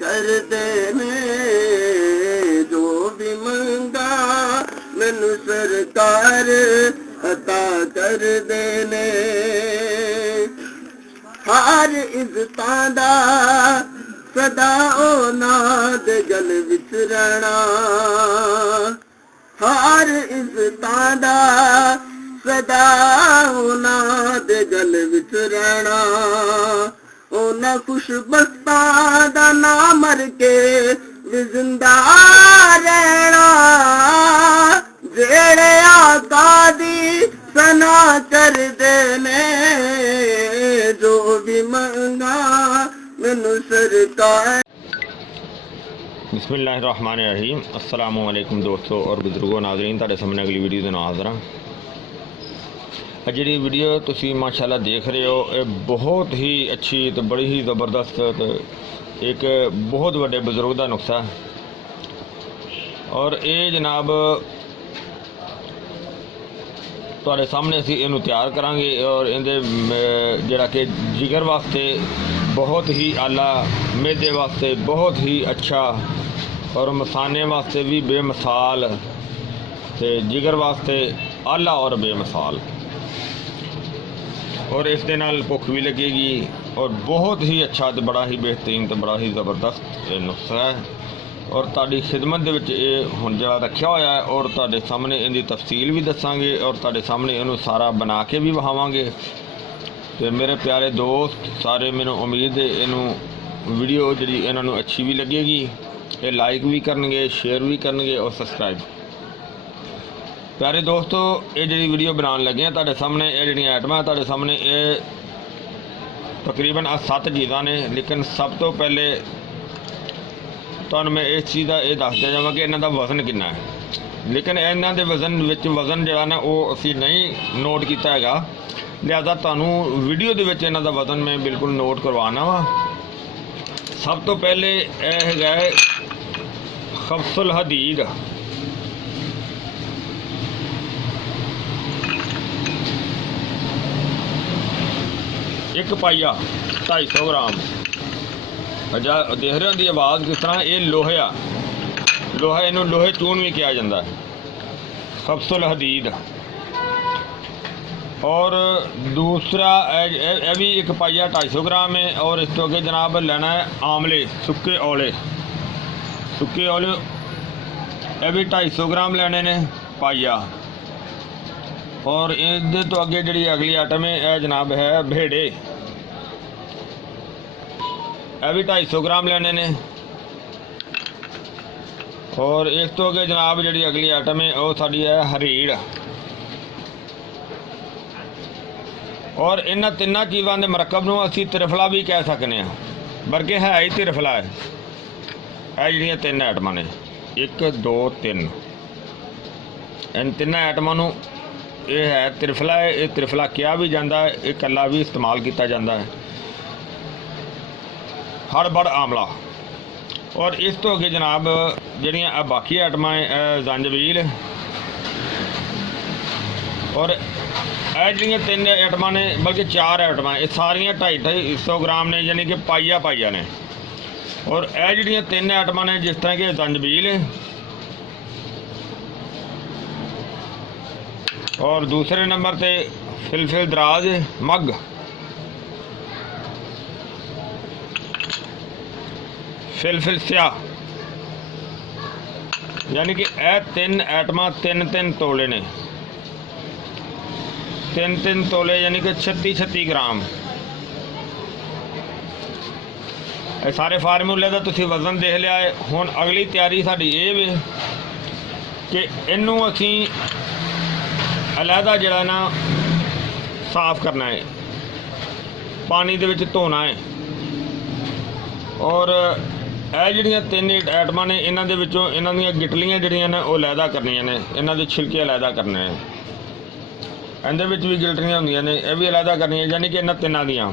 कर देने जो भी मंगा मैनू सरकार अता कर देने। हर इज्जतां दा सदा उन्हां दे गल विच रहना, हर इज्जतां दा सदा उन्हां दे गल विच रहना। उन्हां खुशबख्तां दा नाम मर के भी जिंदा रहना, जेड़े आका दी सना कर देने जो भी मंगा मैनू सरकार। बिस्मिल्लाहिर्रहमानिर्रहीम। अस्सलामु अलैकुम दोस्तों और बुजुर्गों, नाज़रीन, तुहाडे सामने अगली वीडियो दे नाल हाज़र हां। जी वीडियो तुसी माशाअल्लाह देख रहे हो, ये बहुत ही अच्छी तो बड़ी ही ज़बरदस्त तो एक बहुत बड़े बुजुर्ग का नुस्खा और ये जनाब तुहाडे सामने असीं इहनूं तैयार करांगे और इहदे जिहड़ा कि जिगर वास्ते बहुत ही आला, मैदे वास्ते बहुत ही अच्छा और मसाने वास्ते भी बेमिसाल ते जिगर वास्ते आला और बेमिसाल, और इस दे नाल भुख भी लगेगी और बहुत ही अच्छा तो बड़ा ही बेहतरीन तो बड़ा ही ज़बरदस्त नुस्खा है। और तुहाडी खिदमत दे विच ये हुण जिहड़ा रखिया होया है और तुहाडे सामने इहदी तफसील भी दसांगे और तुहाडे सामने इहनूं सारा बना के भी विखावांगे। तो मेरे प्यारे दोस्त सारे, मैनूं उम्मीद है इहनूं वीडियो जिहड़ी इन्हां नूं अच्छी भी लगेगी, ये लाइक भी करनगे, शेयर भी करनगे और सबसक्राइब। प्यारे दोस्तों, ये जी वीडियो बनाने लगे हैं तुहाडे सामने, ये जी आइटम है तुहाडे सामने, ये तकरीबन 7 चीज़ां ने, लेकिन सब तो पहले तुहानूं मैं इस चीज़ का यह दस दिया जावां कि इन्हां दा वज़न कितना है। लेकिन इन्हां दे वज़न विच वज़न जिहड़ा ना वो असीं नहीं नोट किया हैगा, लिहाजा तुहानूं वीडियो दे विच इन्हां दा वज़न मैं बिल्कुल नोट करवाना वा। सब तो पहले यह हैगा खब्सुल हदीद, एक पाइया 250 ग्राम। अच्छा देख रहे हो आवाज़ किस तरह, ये लोहा लोहा, इनू लोहे चून भी कहा जाता है, खब्सुल हदीद। और दूसरा यह भी एक पाइया 250 ग्राम है। और इस तो अगे जनाब लेना है आमले, सुके औले, सुके औले यह भी 250 ग्राम लेने ने पाइया। और इहदे तो अगे जी अगली आइटम है यह जनाब है भेड़े, यह भी 250 ग्राम लेने ने। और इस तो अगे जनाब जी अगली आइटम है वह साड़ी है हरीड़। और इन्हां तिन्नां चीज़ों के मरकब नूं असीं त्रिफला भी कह सकते हैं, बल्कि है ही त्रिफला है। यह जिहड़ियां 3 आइटमां ने, 1 2 3, इन 3 आइटमां नूं ये है त्रिफला है। ये त्रिफला किया भी जाता है, ये कला भी इस्तेमाल किया जाता है, हड़बड़ आमला। और इस तो अगे जनाब जिहड़ियां बाकी आइटमां जंजबील, और यह जिहड़ियां 3 आइटमां ने, बल्कि 4 आइटमां, ये सारियां 250 ग्राम ने, यानी कि पाइया पाइया ने। और यह जिहड़ियां 3 आइटमां ने, जिस तरह कि जंजबील, और दूसरे नंबर पे फिलफिल दराज मग, फिलफिल स्याह, यानी कि यह 3 आइटमां 3-3 तोले ने, 3-3 तोले यानी कि 36-36 ग्राम। ये सारे फार्मूले का तुसीं वज़न देख लिया है। हुण अगली तैयारी साडी ये वे कि इनू असीं अलहदा जिहड़ा ना साफ करना है, पानी दे विच धोना है। और यह जिहड़ियां 3 आइटमां ने, इन्हां दे विचों इन्हां दीयां गिटलियां जिहड़ियां ने वो अलहदा करनियां ने, इन्हां दे छिलके अलहदा करने हैं। इहदे विच भी गिलटियां होंदियां ने, यह भी अलहदा करनियां, यानी कि इन्हां 3 दियां।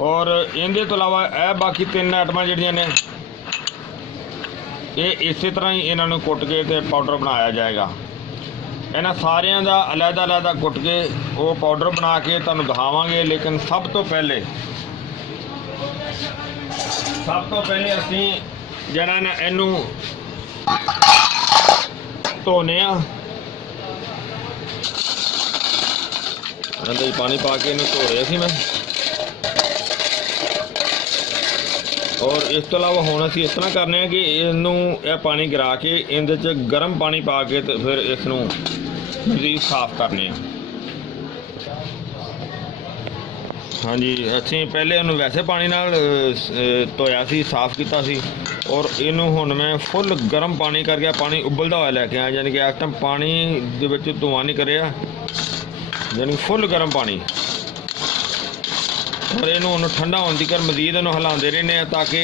और इहदे तो अलावा यह बाकी 3 आइटमां जिहड़ियां ने, ये इस तरह ही इन्हों कुट के तो पाउडर बनाया जाएगा। इन्होंने सारिया का अलहदा अलहदा कुट के वो पाउडर बना के तुहानूं दिखावांगे। लेकिन सब तो पहले ਸਭ ਤੋਂ ਪਹਿਲੇ ਅਸੀਂ ਜਿਹੜਾ ਨਾ ਇਹਨੂੰ ਧੋਨੇ ਆ। ਇਹਦੇ ਪਾਣੀ ਪਾ ਕੇ ਇਹਨੂੰ ਧੋ ਰਿਹਾ ਸੀ ਮੈਂ। ਔਰ ਇਸ ਤੋਂ ਇਲਾਵਾ ਹੁਣ ਅਸੀਂ ਇਸ ਤਰ੍ਹਾਂ ਕਰਨੇ ਆ ਕਿ ਇਹਨੂੰ ਇਹ ਪਾਣੀ ਗਿਰਾ ਕੇ ਇਹਦੇ 'ਚ ਗਰਮ ਪਾਣੀ ਪਾ ਕੇ ਤੇ ਫਿਰ ਇਸ ਨੂੰ ਮਜ਼ੀਦ ਸਾਫ਼ ਕਰਨੇ ਆ। ਹਾਂਜੀ, ਅਸੀਂ ਪਹਿਲੇ ਉਹਨੂੰ ਵੈਸੇ ਪਾਣੀ ਨਾਲ ਧੋਇਆ ਸੀ, ਸਾਫ਼ ਕੀਤਾ ਸੀ। ਔਰ ਇਹਨੂੰ ਹੁਣ ਮੈਂ ਫੁੱਲ ਗਰਮ ਪਾਣੀ ਕਰਕੇ ਪਾਣੀ ਉਬਲਦਾ ਹੋਇਆ ਲੈ ਕੇ ਆਇਆ, ਯਾਨੀ ਕਿ ਇਸ ਟਾਈਮ ਪਾਣੀ ਦੇ ਵਿੱਚ ਧੂੰਆਂ ਨਹੀਂ ਕਰਿਆ, ਯਾਨੀ ਫੁੱਲ ਗਰਮ ਪਾਣੀ। ਔਰ ਇਹਨੂੰ ਹੁਣ ਠੰਡਾ ਹੋਣ ਤੀਕਰ ਮਜ਼ੀਦ ਇਹਨੂੰ ਹਿਲਾਉਂਦੇ ਰਹਿੰਦੇ ਆ ਤਾਂ ਕਿ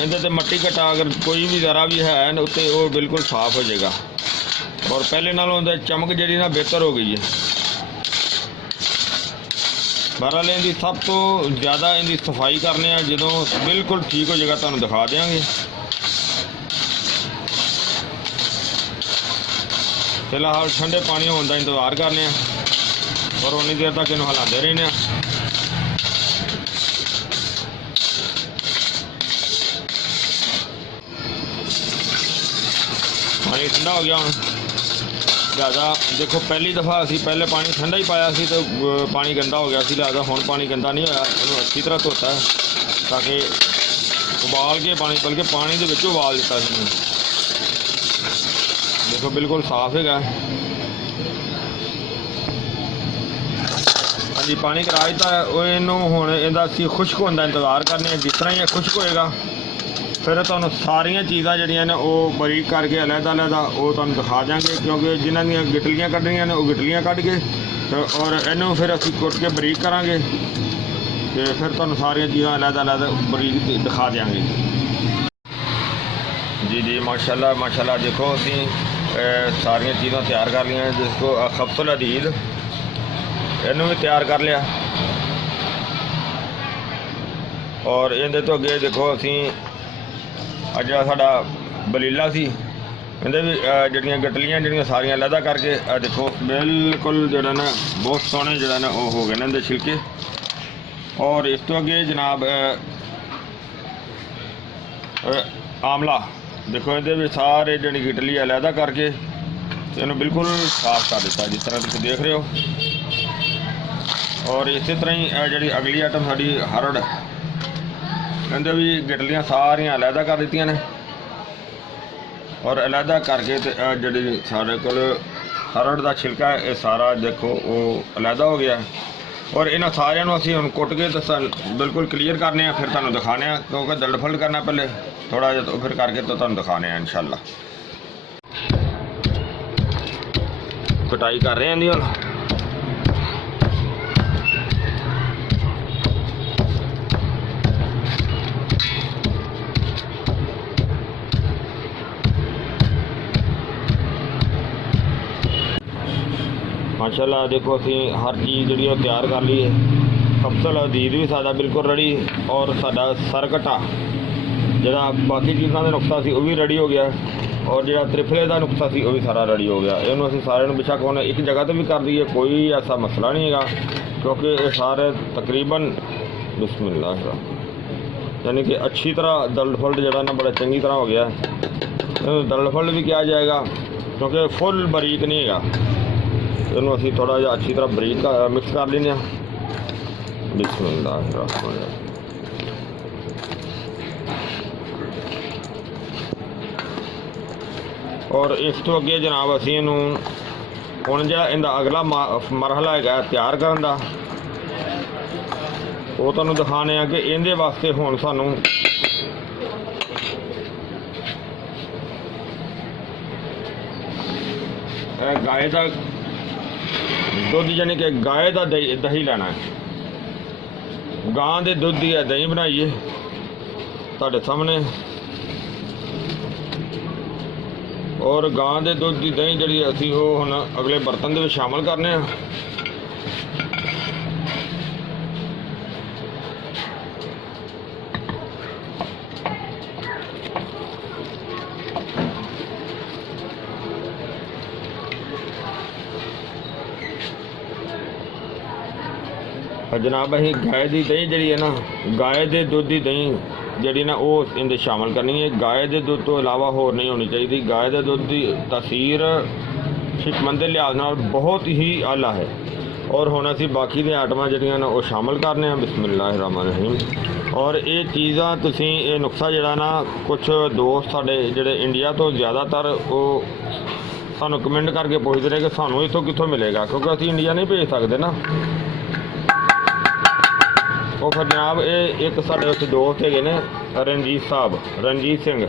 ਇਹਦੇ 'ਤੇ ਮਿੱਟੀ ਘਟਾ ਅਗਰ ਕੋਈ ਵੀ ਜ਼ਰਾ ਵੀ ਹੈ ਉੱਤੇ ਉਹ ਬਿਲਕੁਲ ਸਾਫ਼ ਹੋ ਜਾਏਗਾ। ਔਰ ਪਹਿਲੇ ਨਾਲੋਂ ਉਹਦਾ ਚਮਕ ਜਿਹੜੀ ਨਾ ਬਿਹਤਰ ਹੋ ਗਈ ਹੈ। ਬਹਰਾਲ ਇਹਦੀ ਸਭ ਤੋਂ ਜ਼ਿਆਦਾ ਇਹਦੀ ਸਫਾਈ ਕਰਨੀ ਆ, ਜਦੋਂ ਬਿਲਕੁਲ ਠੀਕ ਹੋ ਜਾਏਗਾ ਤੁਹਾਨੂੰ ਦਿਖਾ ਦਿਆਂਗੇ। ਫਿਲਹਾਲ ਠੰਡੇ ਪਾਣੀ ਹੋਣ ਦਾ ਇੰਤਜ਼ਾਰ ਕਰਨੇ ਆ ਔਰ ਉਨੀ ਦੇਰ ਤੱਕ ਇਹਨੂੰ ਹਿਲਾਉਂਦੇ ਰਹਿੰਦੇ ਆ। ਪਾਣੀ ਠੰਡਾ ਹੋ ਗਿਆ ਹੁਣ ਜ਼ਿਆਦਾ। ਦੇਖੋ ਪਹਿਲੀ ਦਫਾ ਅਸੀਂ ਪਹਿਲੇ ਪਾਣੀ ਠੰਡਾ ਹੀ ਪਾਇਆ ਸੀ ਤੇ ਪਾਣੀ ਗੰਦਾ ਹੋ ਗਿਆ ਸੀ, ਲਿਹਾਜ਼ਾ ਹੁਣ ਪਾਣੀ ਗੰਦਾ ਨਹੀਂ ਹੋਇਆ। ਇਹਨੂੰ ਅੱਛੀ ਤਰ੍ਹਾਂ ਧੋਤਾ ਤਾਂ ਕਿ ਉਬਾਲ ਕੇ ਪਾਣੀ, ਬਲਕਿ ਪਾਣੀ ਦੇ ਵਿੱਚੋਂ ਉਬਾਲ ਦਿੱਤਾ ਸੀ ਇਹਨੂੰ। ਦੇਖੋ ਬਿਲਕੁਲ ਸਾਫ਼ ਹੈਗਾ। ਹਾਂਜੀ, ਪਾਣੀ ਕਰਾ ਦਿੱਤਾ ਉਹ ਇਹਨੂੰ। ਹੁਣ ਇਹਦਾ ਅਸੀਂ ਖੁਸ਼ਕ ਹੋਣ ਦਾ ਇੰਤਜ਼ਾਰ ਕਰਨੇ ਆ। ਜਿਸ ਤਰ੍ਹਾਂ ਹੀ ਇਹ ਖੁਸ਼ਕ ਹੋਏਗਾ ਫਿਰ ਤੁਹਾਨੂੰ ਸਾਰੀਆਂ ਚੀਜ਼ਾਂ ਜਿਹੜੀਆਂ ਨੇ ਉਹ ਬਰੀਕ ਕਰਕੇ ਅਲੱਗ-ਅਲੱਗ ਉਹ ਤੁਹਾਨੂੰ ਦਿਖਾ ਦਿਆਂਗੇ, ਕਿਉਂਕਿ ਜਿਨ੍ਹਾਂ ਦੀਆਂ ਗਿਟਲੀਆਂ ਕੱਢਣੀਆਂ ਨੇ ਉਹ ਗਿਟਲੀਆਂ ਕੱਢ ਕੇ ਤੇ ਔਰ ਇਹਨੂੰ ਫਿਰ ਅਸੀਂ ਕੁੱਟ ਕੇ ਬਰੀਕ ਕਰਾਂਗੇ ਤੇ ਫਿਰ ਤੁਹਾਨੂੰ ਸਾਰੀਆਂ ਚੀਜ਼ਾਂ ਅਲੱਗ-ਅਲੱਗ ਬਰੀਕ ਦਿਖਾ ਦਿਆਂਗੇ। ਜੀ ਮਾਸ਼ਾਅੱਲਾ ਮਾਸ਼ਾਅੱਲਾ। ਦੇਖੋ ਅਸੀਂ ਸਾਰੀਆਂ ਚੀਜ਼ਾਂ ਤਿਆਰ ਕਰ ਲਈਆਂ। ਜਿਸ ਕੋ ਖਬਸੁਲ ਅਦੀਦ ਇਹਨੂੰ ਵੀ ਤਿਆਰ ਕਰ ਲਿਆ। ਔਰ ਇਹਦੇ ਤੋਂ ਅੱਗੇ ਦੇਖੋ ਅਸੀਂ ਅੱਜ ਜਿਹੜਾ ਸਾਡਾ ਬਲੀਲਾ ਸੀ ਇਹਦੇ ਵੀ ਜਿਹੜੀਆਂ ਗਟਲੀਆਂ ਜਿਹੜੀਆਂ ਸਾਰੀਆਂ ਅਲੱਗ ਕਰਕੇ ਦੇਖੋ ਬਿਲਕੁਲ ਜਿਹੜਾ ਨਾ ਬਹੁਤ ਸੋਹਣੇ ਜਿਹੜਾ ਨਾ ਉਹ ਹੋ ਗਏ ਨੇ ਇਹਦੇ ਛਿਲਕੇ। ਔਰ ਇਸ ਤੋਂ ਅੱਗੇ ਜਨਾਬ ਆਮਲਾ ਦੇਖੋ ਇਹਦੇ ਵੀ ਸਾਰੇ ਜਿਹੜੀ ਗਿਟਲੀ ਅਲੱਗ ਕਰਕੇ ਇਹਨੂੰ ਬਿਲਕੁਲ ਸਾਫ਼ ਕਰ ਦਿੱਤਾ ਜਿਸ ਤਰ੍ਹਾਂ ਤੁਸੀਂ ਦੇਖ ਰਹੇ ਹੋ। ਔਰ ਇਸੇ ਤਰ੍ਹਾਂ ਹੀ ਜਿਹੜੀ ਅਗਲੀ ਆਈਟਮ ਸਾਡੀ ਹਰੜ, ਇਹਦੇ ਵੀ ਗਿਟਲੀਆਂ ਸਾਰੀਆਂ ਅਲੱਗ ਕਰ ਦਿੱਤੀਆਂ ਨੇ। ਔਰ ਅਲੱਗ ਕਰਕੇ ਤੇ ਜਿਹੜੀ ਸਾਡੇ ਕੋਲ ਹਰੜ ਦਾ ਛਿਲਕਾ ਇਹ ਸਾਰਾ ਦੇਖੋ ਉਹ ਅਲੱਗ ਹੋ ਗਿਆ। ਔਰ ਇਹਨਾਂ ਸਾਰਿਆਂ ਨੂੰ ਅਸੀਂ ਹੁਣ ਕੁੱਟ ਕੇ ਤਾਂ ਬਿਲਕੁਲ ਕਲੀਅਰ ਕਰਨੇ ਆ, ਫਿਰ ਤੁਹਾਨੂੰ ਦਿਖਾਣੇ ਆ, ਕਿਉਂਕਿ ਦਲਡ ਫਲਡ ਕਰਨਾ ਪਹਿਲੇ ਥੋੜਾ ਜਿਹਾ, ਫਿਰ ਕਰਕੇ ਤਾਂ ਤੁਹਾਨੂੰ ਦਿਖਾਣੇ ਆ ਇਨਸ਼ਾਅੱਲਾ। ਕਟਾਈ ਕਰ ਰਹੇ ਆਂ ਦੀ ਹੁਣ। माशाल्लाह देखो असी हर चीज़ जी तैयार कर ली है। खबसुल अदीद भी सादा बिल्कुल रेडी और साडा सरकटा जरा बाकी चीज़ों का नुकसा सी वो भी रेडी हो गया और जो त्रिफले का नुकसा सी वो भी सारा रेडी हो गया। इन्हों असी सारे बेशक होने एक जगह तो भी कर दीए, कोई ऐसा मसला नहीं है क्योंकि ये सारे तकरीबन बिस्मिल्लाह यानी कि अच्छी तरह दल्ड फल्ड जरा ना बड़ा चंगी तरह हो गया। दल्ड फल्ड भी किया जाएगा क्योंकि फुल बरीक नहीं है। इनू असी थोड़ा जिहा अच्छी तरह बरीक मिक्स कर लेने। बिस्मिल्लाह और इस तो अगे जनाब असी इनू हुण जिहड़ा इहदा अगला मरहला है तैयार करन दा वो तुहानूं दिखाने आ कि इहदे वास्ते हुण सानूं गाय का दुध यानी कि गाय का दही लेना है। गां के दुध की दही बनाइए तुहाडे सामने। और गां के दुध की दही जी असी हुण अगले बर्तन के शामिल करने हैं। जनाब असीं गाय की दही जी है ना, गाय के दुध की दही जी ना वो इहदे शामिल करनी है। गाय के दुध तो इलावा होर नहीं होनी चाहिए। गाय के दुध की तासीर शिकमन के लिहाज नाल बहुत ही आला है। और हुण असीं बाकी दी आइटमां जिहड़ियां ना वो शामिल करने हैं। बिस्मिल्लाहिर्रहमानिर्रहीम। और ये चीज़ां तुसीं ये नुस्खा जिहड़ा ना कुछ दोस्त साडे जिहड़े इंडिया तो ज़्यादातर वो सानूं कमेंट करके पुछदे रहे कि सानूं इत्थों कित्थों मिलेगा, क्योंकि असीं इंडिया नहीं भेज सकते ना। वो फिर जनाब ये एक साडे उत्थे दोस्त हैगे ने रणजीत साहब, रणजीत सिंह,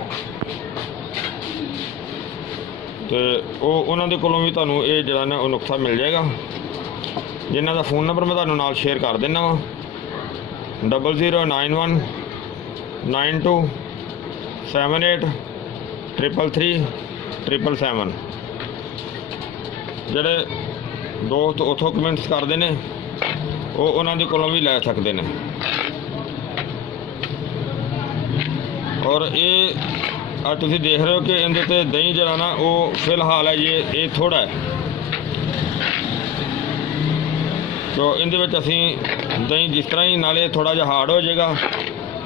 तो वो उन्हां दे कोलों भी तुहानूं ये जिहड़ा ना वो नुस्खा मिल जाएगा, जिन्हां दा फ़ोन नंबर मैं तुहानूं नाल शेयर कर दिंदा वा 0091 92 78 333 777। ਜਿਹੜੇ दोस्त उतों कमेंट्स करते हैं वो उन्होंने कोलों भी लै सकते हैं। और ये तुम देख रहे हो कि इहदे ते दही जरा ना वो फिलहाल है ये थोड़ा है, तो इहदे विच असीं दही जिस तरह ही नाले थोड़ा जिहा हार्ड हो जाएगा,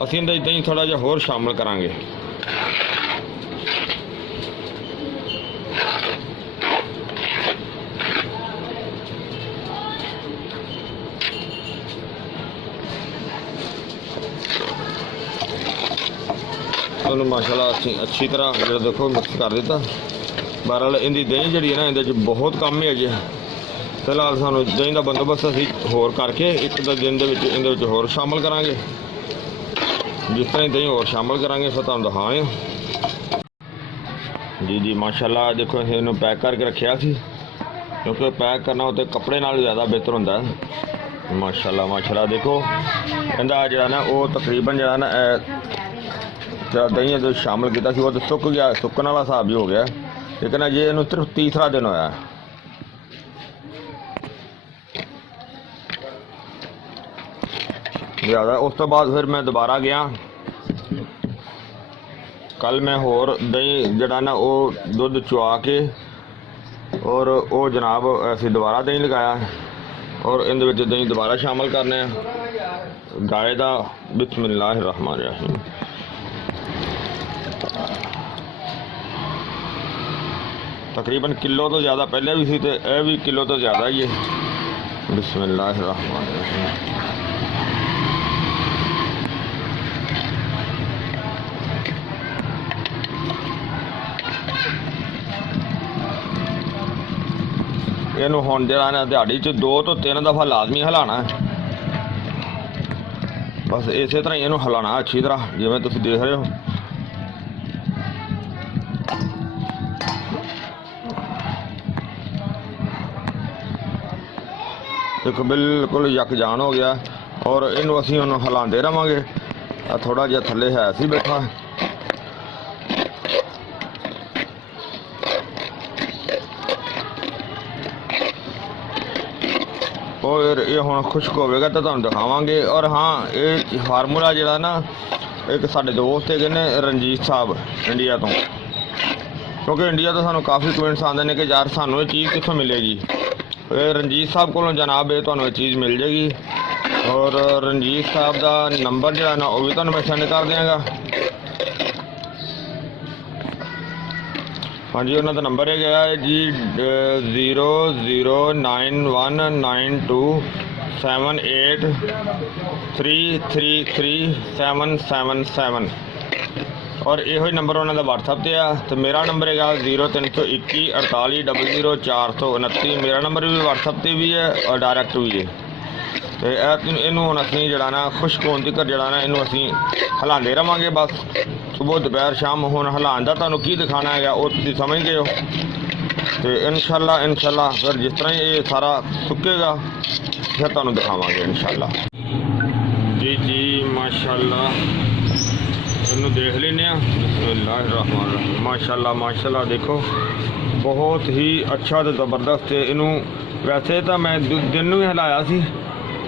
असीं इहदे दही थोड़ा जिहा होर शामिल करांगे। तो माशाल्लाह अच्छी तरह जो देखो मिक्स कर दिता। बहरहाल इनकी दही जी है ना ये बहुत कम है जी। फिलहाल सानू दही का बंदोबस्त असी होर करके एक दो दिन के होर शामिल करांगे। जिस तरह दही होर शामिल करांगे फिर तुहानूं दिखावांगे। जी जी माशाल्लाह देखो असीं इहनूं पैक करके रखिया सी, क्योंकि पैक करना उत्ते कपड़े नाल ज़्यादा बेहतर हुंदा है। माशाल्लाह माशाल्लाह देखो इहदा जिहड़ा ना वो तकरीबन जिहड़ा ना दही जो शामिल किया वो तो सुक गया, सुकन वाला हिसाब भी हो गया, लेकिन अजे इनू सिर्फ तीसरा दिन होया। ज़्यादा उस तो बाद फिर मैं दोबारा गया, कल मैं होर दही जड़ा ना वो दुध चुआ के और वो जनाब असी दोबारा दही लगाया और इन दही दोबारा शामिल करने गाय का। बिस्मिल्लाहिर्रहमानिर्रहीम। तकरीबन किलो तो ज़्यादा पहले भी सी तो यह भी किलो तो ज़्यादा ही है। बिस्मिल्लाहिर्रहमानिर्रहीम। इनू हुण जिहड़ा ना दिहाड़ी च 2 तो 3 दफ़ा लाजमी हिलाना है। बस इस तरह ही इनू हिलाना अच्छी तरह, जिवें तुसीं देख रहे हो। एक बिल्कुल यकजान हो गया और इनू असीं हुण हिलांदे रहांगे। थोड़ा जिहा थल्ले है सी बैठा, और ये हुण खुश्क होवेगा तो तुहानूं दिखावांगे। और हाँ ये फार्मूला जिहड़ा ना एक साडे दोस्त है ने रणजीत साहब इंडिया तो, क्योंकि इंडिया तो सानूं काफ़ी कमेंट्स आते हैं कि यार सानूं ये चीज़ कित्थों मिलेगी। रणजीत साहब को जनाब ये तुहानूं ये चीज़ मिल जाएगी। और रणजीत साहब का नंबर जो है ना वो भी तुहानूं मैं सेंड कर देंगा। हाँ जी उन्होंने नंबर है गया है जी 00919278333777 और यो नंबर उन्होंने व्हाट्सएप से आ। तो मेरा नंबर है 0321 48 00 429। मेरा नंबर भी व्हाट्सएप से भी है और डायरैक्ट भी है। तो इनू हम असी जरा ना खुश्क होने तक जरा ना इनू असी हिलाते रहांगे। बस सुबह दोपहर शाम हुण हिलाण दा तुहानूं की दिखाना है वो तुसीं समझ गए हो। तो इंशाल्लाह फिर जिस तरह ये सारा सुकेगा फिर तुहानूं दिखावांगे इंशाल्लाह। जी जी माशाल्लाह इनू देख लेने। बिस्मिल्लाहिर्रहमानिर्रहीम। माशाल्लाह देखो बहुत ही अच्छा तो ज़बरदस्त है। इनू वैसे तो मैं दिन में हिलाया सी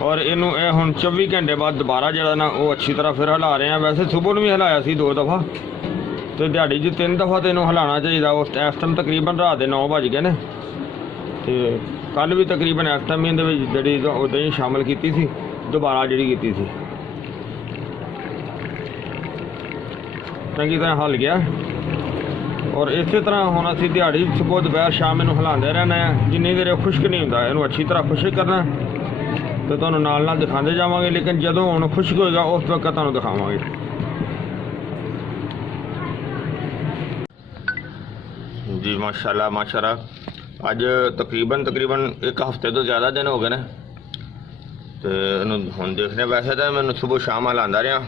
और इनू ये हुण 24 घंटे बाद दोबारा जरा ना वो अच्छी तरह फिर हिला रहे हैं। वैसे सुबह भी हिलाया सी 2 दफ़ा, तो दिहाड़ी च 3 दफ़ा तो इनू हिलाना चाहिए। उस इस टाइम तकरीबन रात के 9 बज गए ने। तो कल भी तकरीबन इस टाइम जी दही शामिल की सी ਦੁਬਾਰਾ ਜਿਹੜੀ ਕੀਤੀ ਸੀ ਚੰਗੀ ਤਰ੍ਹਾਂ ਹਲ ਗਿਆ। ਔਰ ਇਸੇ ਤਰ੍ਹਾਂ ਹੁਣ ਅਸੀਂ ਦਿਹਾੜੀ ਸੁਬਹ ਦੁਪਹਿਰ ਸ਼ਾਮ ਇਹਨੂੰ ਹਿਲਾਉਂਦੇ ਰਹਿਣਾ ਹੈ, ਜਿੰਨੀ ਦੇਰ ਇਹ ਖੁਸ਼ਕ ਨਹੀਂ ਹੁੰਦਾ ਇਹਨੂੰ ਅੱਛੀ ਤਰ੍ਹਾਂ ਖੁਸ਼ਕ ਕਰਨਾ ਤੇ ਤੁਹਾਨੂੰ ਨਾਲ ਨਾਲ ਦਿਖਾਉਂਦੇ ਜਾਵਾਂਗੇ। ਲੇਕਿਨ ਜਦੋਂ ਹੁਣ ਖੁਸ਼ਕ ਹੋਏਗਾ ਉਸ ਵਕਤ ਤੁਹਾਨੂੰ ਦਿਖਾਵਾਂਗੇ। ਜੀ ਮਾਸ਼ਾਅੱਲਾ ਮਾਸ਼ਾਅੱਲਾ, ਅੱਜ ਤਕਰੀਬਨ ਇੱਕ ਹਫ਼ਤੇ ਤੋਂ ਜ਼ਿਆਦਾ ਦਿਨ ਹੋ ਗਏ ਨੇ ਤੇ ਇਹਨੂੰ ਹੁਣ ਦੇਖਦੇ। ਵੈਸੇ ਤਾਂ ਮੈਨੂੰ ਸੁਬਹ ਸ਼ਾਮ ਹਿਲਾਉਂਦਾ ਰਿਹਾ।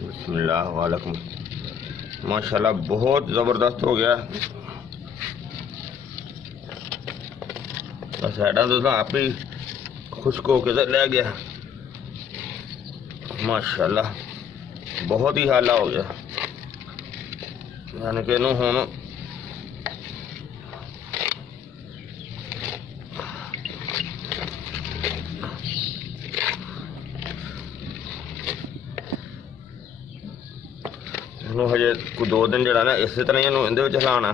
ਬਿਸਮਿल्लाह वालेकुम, माशाल्लाह बहुत ज़बरदस्त हो गया। बस साइडा तो आप ही खुश्क होके ले गया। माशाल्लाह बहुत ही हाला हो गया, यानी कि इनू हुण हजे कोई 2 दिन जरा ना इस तरह ही इहदे विच हिलाना।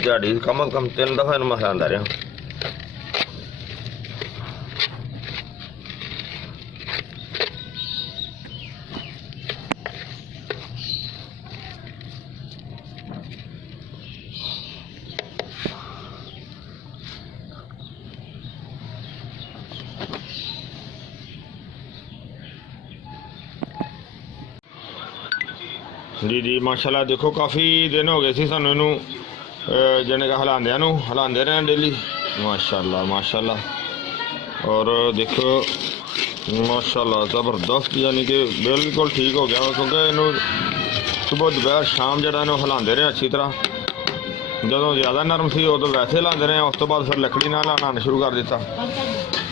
दिहाड़ी कम अज कम 3 दफा इन्हूं मैं हिलांदा रहा। जी माशाल्लाह देखो काफ़ी दिन हो गए सी सानू इनू जने का हिलांदे रहे डेली। माशाल्लाह माशाल्लाह, और देखो माशाल्लाह ज़बरदस्त, यानी कि बिल्कुल ठीक हो गया। क्योंकि इनू सुबह दोपहर शाम जरा इनू हिलांदे रहे अच्छी तरह। जदों ज़्यादा नरम सी उदों वैसे हिलांदे रहे, उस तो बाद फिर लकड़ी नाल हिलाना शुरू कर दिता।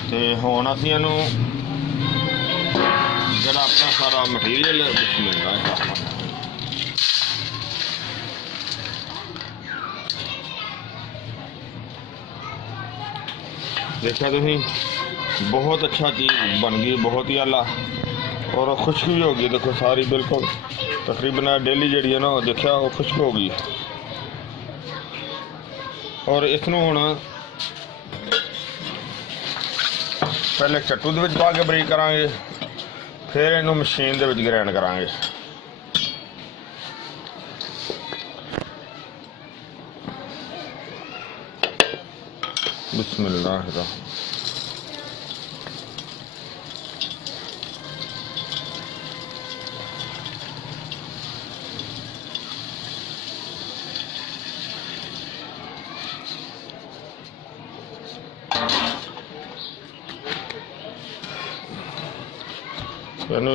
ते हुण असीं इनू जरा अपना सारा मटीरियल बिस्मिल्लाह देखा तुम, बहुत अच्छा चीज़ बन गई, बहुत ही आला। और खुश्क भी हो गई, देखो सारी बिल्कुल तकरीबन डेली जी है ना देखा वो खुश्क हो गई। और इसनों हुण पहले चट्टू दे विच पा के बरीक करांगे, फिर इनू मशीन दे विच ग्राइंड करांगे। बिस्मिल्लाह।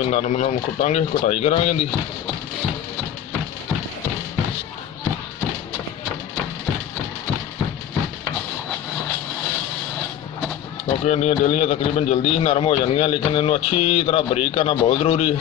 नरम नरम कुटांगे, कुटाई करांगे दी। क्योंकि इन्नियां डेलियां तकरीबन जल्दी ही नरम हो जाएंगी, लेकिन इन्हू अच्छी तरह बरीक करना बहुत ज़रूरी है।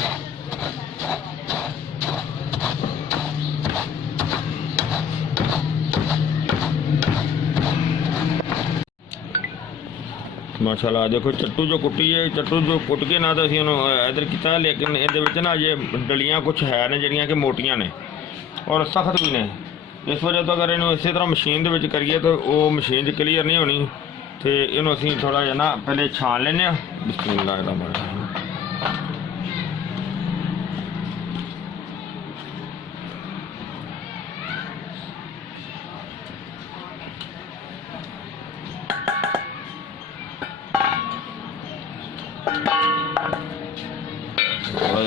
माशाल्लाह देखो चट्टू जो कुटी है, चट्टू जो कुट के ना तो असीं इधर किया, लेकिन ये ना अजे डलियां कुछ है ने जिहड़ियां कि मोटियां ने और सख्त भी ने। इस वजह तो अगर इन्हू इस तरह मशीन दे विच करिए तो वो मशीन च क्लीयर नहीं होनी। तो इन्हू असीं थोड़ा जिहा ना पहले छान लैने। बिस्मिल्लाह रहमान रहीम।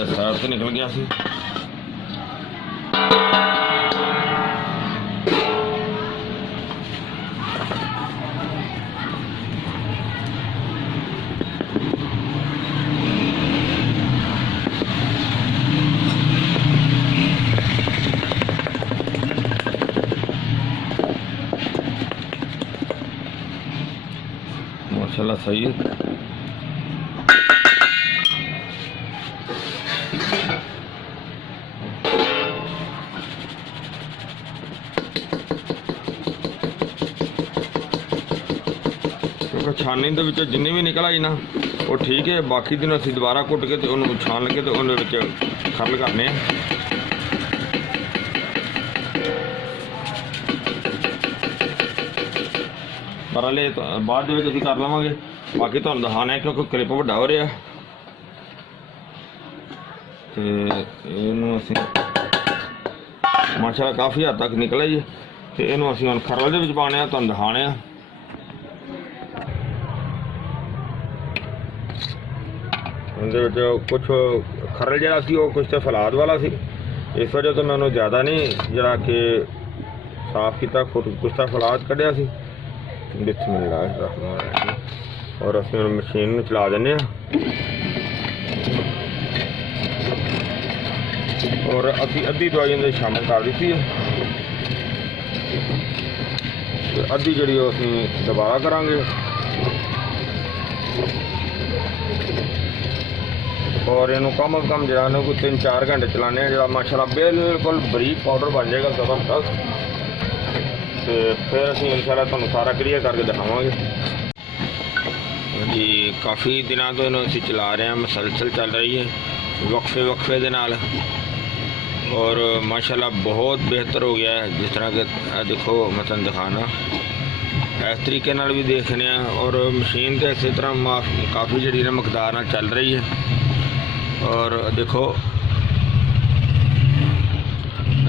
साइड से निकल गया सी। माशाल्लाह सही है। छानी दे विच जिन्नी भी निकल आई ना वो ठीक है, बाकी दिन असीं दोबारा कुट के तो उन्होंने छान लगे तो उन्हें खरल करने। ਪਰ ਹਲੇ ਬਾਅਦ ਦੇ ਵਿੱਚ ਅਸੀਂ ਕਰ ਲਵਾਂਗੇ। ਬਾਕੀ ਤੁਹਾਨੂੰ ਦਿਖਾਉਣਾ ਹੈ ਕਿਉਂਕਿ ਕਲਿੱਪ ਵੱਡਾ ਹੋ ਰਿਹਾ ਤੇ ਇਹਨੂੰ ਅਸੀਂ ਮਾਸ਼ਾਅੱਲਾ ਕਾਫੀ ਹੱਦ ਤੱਕ ਨਿਕਲਿਆ ਜੀ ਤੇ ਇਹਨੂੰ ਅਸੀਂ ਹੁਣ ਖਰਲ ਦੇ ਵਿੱਚ ਪਾਉਣੇ ਆ, ਤੁਹਾਨੂੰ ਦਿਖਾਉਣੇ ਆ। ਉਹਦੇ ਵਿੱਚ ਕੁਛ ਖਰਲ ਜਿਹੜਾ ਸੀ ਉਹ ਕੁਛ ਤਾਂ ਫਲਾਦ ਵਾਲਾ ਸੀ, ਇਸ ਵਜ੍ਹਾ ਤੋਂ ਮੈਂ ਉਹਨੂੰ ਜ਼ਿਆਦਾ ਨਹੀਂ ਜਿਹੜਾ ਕਿ ਸਾਫ਼ ਕੀਤਾ, ਕੁਛ ਤਾਂ ਫਲਾਦ ਕੱਢਿਆ ਸੀ। ਬਿਸਮਿਲ੍ਲਾਹਿਰ ਰਹਿਮਾਨਿਰ ਰਹੀਮ। ਔਰ ਅਸੀਂ ਹੁਣ ਮਸ਼ੀਨ ਨੂੰ ਚਲਾ ਦਿੰਦੇ ਹਾਂ ਔਰ ਅਸੀਂ ਅੱਧੀ ਦਵਾਈ ਇਹਦੇ ਸ਼ਾਮਲ ਕਰ ਦਿੱਤੀ ਹੈ ਤੇ ਅੱਧੀ ਜਿਹੜੀ ਉਹ ਅਸੀਂ ਦੁਬਾਰਾ ਕਰਾਂਗੇ। और इनू कम अज कम जो कोई 3-4 घंटे चलाने जो माशाल्लाह बिल्कुल बरीक पाउडर बन जाएगा जबरदस्त। तो फिर असं इंशाल्लाह तुहानू सारा क्लीयर करके दिखावांगे जी। काफ़ी दिनों तो इन्हों असीं चला रहे हैं, मसलसल चल रही है वक्फे वक्फे दे नाल और माशाल्लाह बहुत बेहतर हो गया है। जिस तरह के देखो मैं दिखाना इस तरीके नाल भी देखने और मशीन तो इस तरह काफ़ी जी ना मकदार नाल चल रही है। और देखो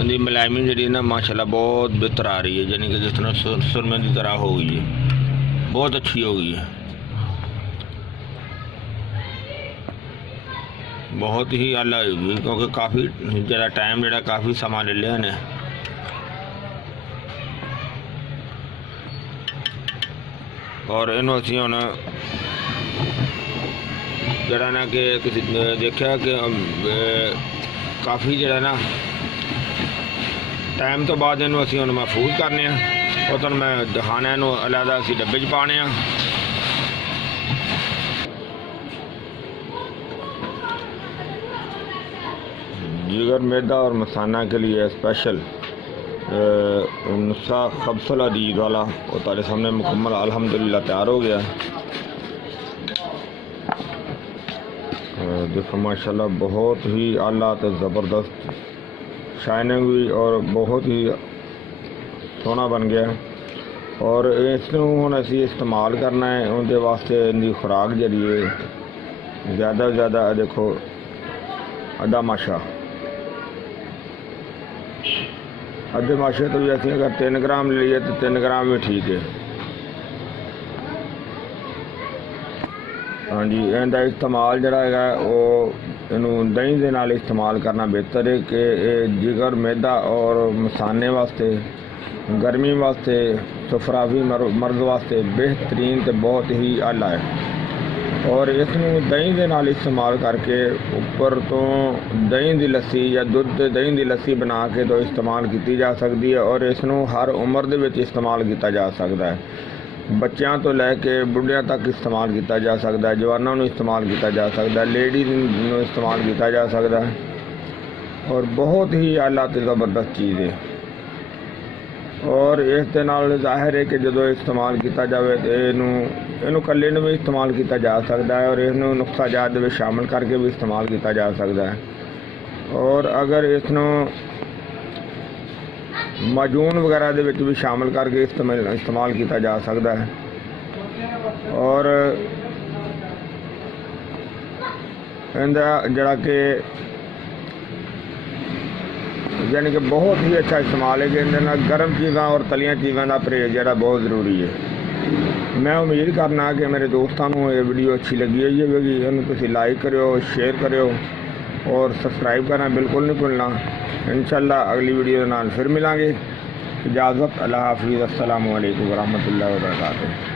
इनकी मुलायमी जी ना माशाल्लाह बहुत बेहतर आ रही है, यानी कि जिस तरह सुरमे की तरह हो गई है, बहुत अच्छी हो गई है, बहुत ही आला होगी क्योंकि काफ़ी जरा टाइम जो काफ़ी समा ले लिया ने। और इनू असी हुण जरा ना कि किसी देखा कि काफ़ी जरा ना टाइम तो बाद इनू असी हुण महफूज करने और तुहानू मैं दिखाना इनू अलहदा असी डब्बे च पाने जिगर मैदा और मसाना के लिए स्पेशल नुस्खा खब्सुल अदीद वाला वो तारे सामने मुकम्मल अल्हम्दुलिल्लाह तैयार हो गया। देखो माशाल्लाह बहुत ही आला तो ज़बरदस्त शाइनिंग हुई और बहुत ही सोहना बन गया। और इसनू हुण असीं इस्तेमाल करना है, उनके वास्ते इनकी खुराक जी ज़्यादा से ज़्यादा देखो अद्धा माशा अद्धे माशे तो भी असं अगर 3 ग्राम ले लीए तो 3 ग्राम भी ठीक है। हाँ जी, इनका इस्तेमाल जड़ा है वो इनू दही के नाल इस्तेमाल करना बेहतर है कि जिगर मैदा और मसाने वास्ते गर्मी वास्ते सफरावी मर्द वास्ते बेहतरीन तो बहुत ही आला है। और इसनू दही के नाल इस्तेमाल करके उपर तो दही की लस्सी या दुध दही की लस्सी बना के तो इस्तेमाल की जा सकती है। और इसनू हर उम्र दे विच इस्तेमाल किया जा सकता है, बच्चों तो लैके बुढ़िया तक इस्तेमाल किया जा सकता है, जवानों को इस्तेमाल किया जा सकता है, लेडीज़ को इस्तेमाल किया जा सकता है। और बहुत ही आला तो ज़बरदस्त चीज़ है। और इस दे नाल ज़ाहिर है कि जो इस्तेमाल किया जाए तो इनू कल्ले भी इस्तेमाल किया जा सकता है और इसनू नुस्खा जात दे विच शामिल करके भी इस्तेमाल किया जा सकता है। और अगर इसनू माजून वगैरह दे विच भी शामिल करके इस्तेमाल किया जा सकता है। और इनका जड़ा कि यानी कि बहुत ही अच्छा इस्तेमाल है कि इन्हें गर्म चीज़ा और तलियां चीज़ों का परहेज जरा बहुत ज़रूरी है। मैं उम्मीद करना कि मेरे दोस्तों को ये वीडियो अच्छी लगी होगी, इन्हें लाइक करो, शेयर करो और सब्सक्राइब करना बिल्कुल नहीं भूलना। इंशाल्लाह अगली वीडियो के नाल फिर मिलांगे। इजाज़त, अल्लाह हाफिज़, अस्सलामु अलैकुम वरहमतुल्लाहि वबरकातुहू।